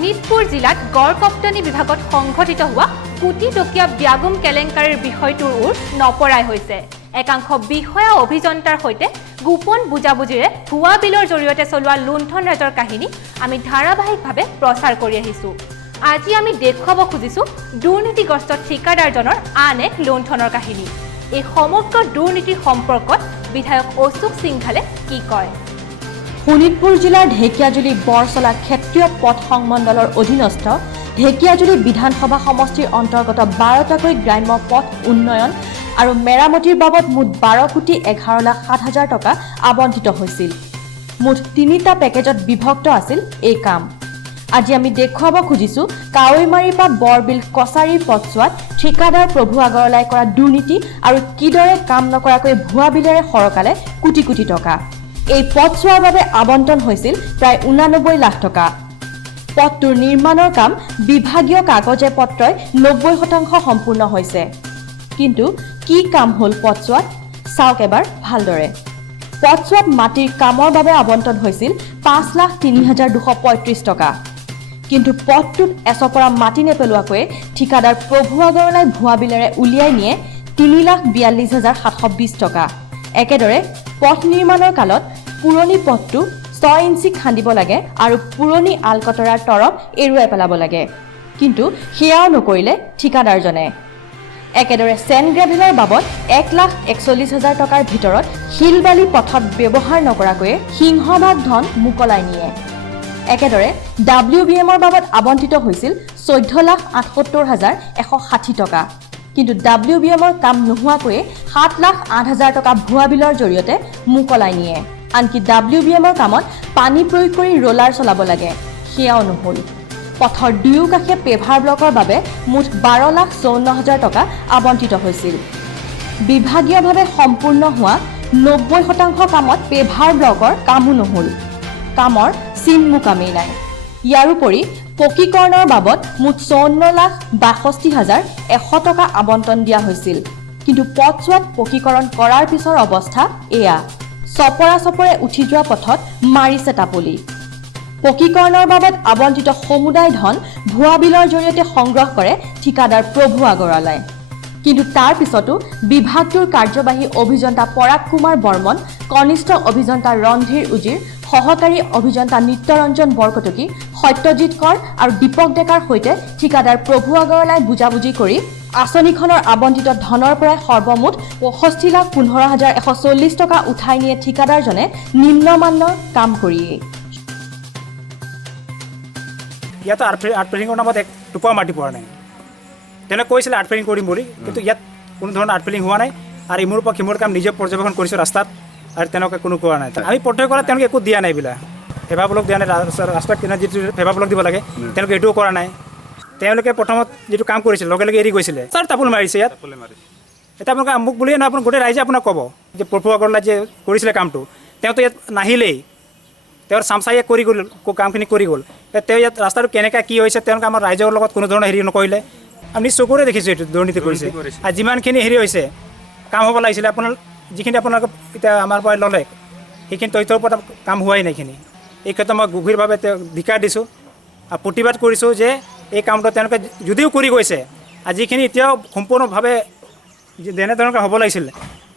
শোণিতপুৰ জিলাত গড় কপ্তানি বিভাগত সংঘটিত হোৱা কোটি টকীয়া ব্যাগুম কেলেংকাৰীৰ বিষয়টোৰ ওৰ নপৰাই হৈছে। একাংশ বিষয়া অভিযন্তাৰ সৈতে গোপন বুজাবুজিৰে ভুৱা বিলৰ জৰিয়তে চলোৱা লুণ্ঠন ৰাজৰ কাহিনী আমি ধাৰাবাহিকভাৱে প্ৰচাৰ কৰি আহিছোঁ। আজি আমি দেখুৱাব খুজিছোঁ দুৰ্নীতিগ্ৰস্ত ঠিকাদাৰজনৰ আন এক লুণ্ঠনৰ কাহিনী। এই সমগ্ৰ দুৰ্নীতিৰ সম্পৰ্কত বিধায়ক অশোক সিংঘালে কি কয়? শোণিতপুৰ জিলাৰ ঢেকিয়াজুলি বৰচলা ক্ষেত্ৰীয় পথ সংমণ্ডলৰ অধীনস্থ ঢেকিয়াজুলি বিধানসভা সমষ্টিৰ অন্তৰ্গত 12টাকৈ গ্ৰাম্য পথ উন্নয়ন আৰু মেৰামতিৰ বাবদ মুঠ 12,11,07,000 টকা আবণ্টিত হৈছিল। মুঠ 3টা পেকেজত বিভক্ত আছিল এই কাম। আজি আমি দেখুৱাব খুজিছোঁ কাৱৈমাৰীৰ পৰা বৰবিল কছাৰীৰ পথছোৱাত ঠিকাদাৰ প্ৰভু আগৰৱালাই কৰা দুৰ্নীতি আৰু কিদৰে কাম নকৰাকৈ ভুৱা বিলেৰে সৰকালে কোটি কোটি টকা। এই পথছোৱাৰ বাবে আবণ্টন হৈছিল প্ৰায় 89 লাখ টকা। পথটোৰ নিৰ্মাণৰ কাম বিভাগীয় কাগজে পত্ৰই 90% সম্পূৰ্ণ হৈছে। কিন্তু কি কাম হ'ল পথছোৱাত চাওক এবাৰ ভালদৰে। পথছোৱাত মাটিৰ কামৰ বাবে আবণ্টন হৈছিল 5,03,235 টকা। কিন্তু পথটোত এচপৰা মাটি নেপেলোৱাকৈ ঠিকাদাৰ প্ৰভু আগৰৱালাই ভুৱা বিলেৰে উলিয়াই নিয়ে 3,42,720 টকা। একেদৰে পথ নিৰ্মাণৰ কালত পুৰণি পথটো 6 ইঞ্চি খান্দিব লাগে আৰু পুৰণি আলকটৰাৰ তৰপ এৰুৱাই পেলাব লাগে। কিন্তু সেয়াও নকৰিলে ঠিকাদাৰজনে। একেদৰে চেণ্ড গ্ৰেভেলৰ বাবদ 1,41,000 টকাৰ ভিতৰত শিল বালি পথত ব্যৱহাৰ নকৰাকৈয়ে সিংহভাগ ধন মোকলাই নিয়ে। একেদৰে WBMৰ বাবদ আবণ্টিত হৈছিল 14,78,160 টকা। কিন্তু WBMৰ কাম নোহোৱাকৈয়ে 7,08,000 টকা ভুৱা বিলৰ জৰিয়তে মোকলাই নিয়ে। আনকি WBMৰ কামত পানী প্ৰয়োগ কৰি ৰোলাৰ চলাব লাগে, সেয়াও নহ'ল। পথৰ দুয়োকাষে পেভাৰ ব্লকৰ বাবে মুঠ 12,54,000 টকা আবণ্টিত হৈছিল। বিভাগীয়ভাৱে সম্পূৰ্ণ হোৱা 90% কামত পেভাৰ ব্লকৰ কামো নহ'ল। কামৰ চিনমুকামেই নাই। ইয়াৰোপৰি পকীকৰণৰ বাবদ মুঠ 54,62,100 টকা আবণ্টন দিয়া হৈছিল। কিন্তু পথছোৱাত পকীকৰণ কৰাৰ পিছৰ অৱস্থা এয়া। চপৰা চপৰে উঠি যোৱা পথত মাৰিছে টাপলি। পকীকৰণৰ বাবদ আবণ্টিত সমুদায় ধন ভুৱা বিলৰ জৰিয়তে সংগ্ৰহ কৰে ঠিকাদাৰ প্ৰভু আগৰৱালাই। কিন্তু তাৰ পিছতো বিভাগটোৰ কাৰ্যবাহী অভিযন্তা পৰাগ কুমাৰ বৰ্মন, কনিষ্ঠ অভিযন্তা ৰন্ধীৰ উজিৰ, সহকাৰী অভিযন্তা নিত্যৰঞ্জন বৰকটকী, সত্যজিৎ কৰ আৰু দীপক ডেকাৰ সৈতে ঠিকাদাৰ প্ৰভু আগৰৱালাই বুজাবুজি কৰি আঁচনিখনৰ আবণ্টিত ধনৰ পৰাই সৰ্বমুঠ 65,15,140 টকা উঠাই নিয়ে ঠিকাদাৰজনে নিম্নমানৰ কাম কৰিয়েই। ইয়াতো আৰ্ট ফিলিঙৰ নামত এক টুকুৰা মাটি পোৱা নাই। তেনে কৈছিলে আৰ্ট ফিলিং কৰিম বুলি, কিন্তু ইয়াত কোনো ধৰণৰ আৰ্ট ফিলিং হোৱা নাই। আৰু ইমূৰ পৰা সিমূৰ কাম নিজে পৰ্যবেক্ষণ কৰিছোঁ ৰাস্তাত, আৰু তেনেকৈ কোনো কৰা নাই। আমি প্ৰত্যেক কৰা তেওঁলোকে একো দিয়া নাই বোলে, ফেভাৰ ব্লক দিয়া নাই। ৰাস্তাত যিটো ফেভাৰ ব্লক দিব লাগে তেওঁলোকে এইটোও কৰা নাই। তেওঁলোকে প্ৰথমত যিটো কাম কৰিছিল লগে লগে এৰি গৈছিলে, ছাৰ তাপোল মাৰিছে ইয়াত। এতিয়া আপোনালোকে মোক বুলিয়ে নহয়, আপোনাৰ গোটেই ৰাইজে আপোনাক ক'ব যে প্ৰভু আগৰৱালাই যে কৰিছিলে কামটো, তেওঁতো ইয়াত নাহিলেই। তেওঁৰ চামচাইয়ে কৰি গ'ল, কামখিনি কৰি গ'ল। তেওঁ ইয়াত ৰাস্তাটো কেনেকৈ কি হৈছে তেওঁলোকে আমাৰ ৰাইজৰ লগত কোনো ধৰণৰ হেৰি নকৰিলে। আমি চকুৰে দেখিছোঁ এইটো দুৰ্নীতি কৰিছে। আৰু যিমানখিনি হেৰি হৈছে কাম হ'ব লাগিছিলে, আপোনাৰ যিখিনি আপোনালোকে এতিয়া আমাৰ পৰা ল'লে সেইখিনি তথ্যৰ ওপৰত কাম হোৱাই নাই। এইখিনি এই ক্ষেত্ৰত মই গভীৰভাৱে তেওঁক ধিক্কাৰ দিছোঁ আৰু প্ৰতিবাদ কৰিছোঁ যে এই কামটো তেওঁলোকে যদিও কৰি গৈছে, আৰু যিখিনি এতিয়াও সম্পূৰ্ণভাৱে যেনেধৰণে হ'ব লাগিছিল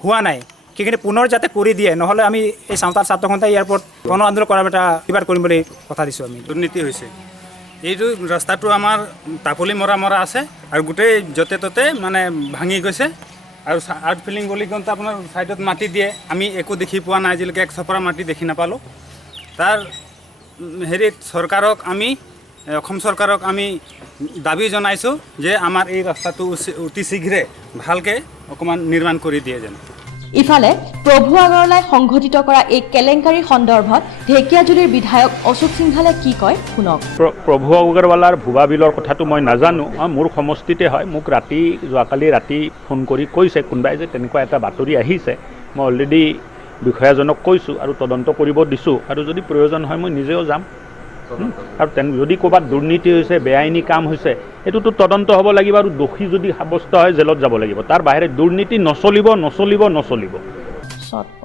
হোৱা নাই, সেইখিনি পুনৰ যাতে কৰি দিয়ে। নহ'লে আমি এই চাওঁতাৰ ছাত্ৰসন্থাই ইয়াৰ ওপৰত গণ আন্দোলন কৰাৰ এটা প্ৰতিবাদ কৰিম বুলি কথা দিছোঁ। আমি দুৰ্নীতি হৈছে। এইটো ৰাস্তাটো আমাৰ টাপলি মৰা আছে আৰু গোটেই য'তে ত'তে মানে ভাঙি গৈছে। আৰু আৰ্ট ফিলিং বুলি কওঁতে আপোনাৰ ছাইডত মাটি দিয়ে, আমি একো দেখি পোৱা নাই আজিলৈকে। এক চপৰা মাটি দেখি নাপালোঁ। তাৰ হেৰিত চৰকাৰক আমি, অসম চৰকাৰক আমি দাবী জনাইছোঁ যে আমাৰ এই ৰাস্তাটো অতি শীঘ্ৰে ভালকৈ অকণমান নিৰ্মাণ কৰি দিয়ে যেন। ইফালে প্ৰভু আগৰৱালাই সংঘটিত কৰা এই কেলেংকাৰীৰ সন্দৰ্ভত ঢেকিয়াজুলিৰ বিধায়ক অশোক সিংঘালে কি কয় শুনক। প্ৰভু আগৰৱালাৰ ভুৱা বিলৰ কথাটো মই নাজানো, মোৰ সমষ্টিতে হয়। মোক যোৱাকালি ৰাতি ফোন কৰি কৈছে কোনোবাই যে তেনেকুৱা এটা বাতৰি আহিছে। মই অলৰেডি বিষয়াজনক কৈছোঁ আৰু তদন্ত কৰিব দিছোঁ, আৰু যদি প্ৰয়োজন হয় মই নিজেও যাম। আৰু যদি ক'ৰবাত দুৰ্নীতি হৈছে, বেআইনী কাম হৈছে, এইটোতো তদন্ত হ'ব লাগিব, আৰু দোষী যদি সাব্যস্ত হয় জেলত যাব লাগিব। তাৰ বাহিৰে দুৰ্নীতি নচলিব।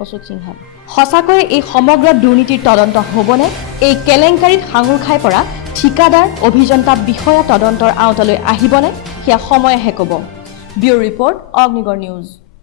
অশোক সিংঘাল, সঁচাকৈ এই সমগ্ৰ দুৰ্নীতিৰ তদন্ত হ'বনে? এই কেলেংকাৰীত সাঙুৰ খাই পৰা ঠিকাদাৰ অভিযন্তা বিষয়া তদন্তৰ আওতালৈ আহিবনে সেয়া সময়েহে ক'ব। Bureau report Agnigarh news.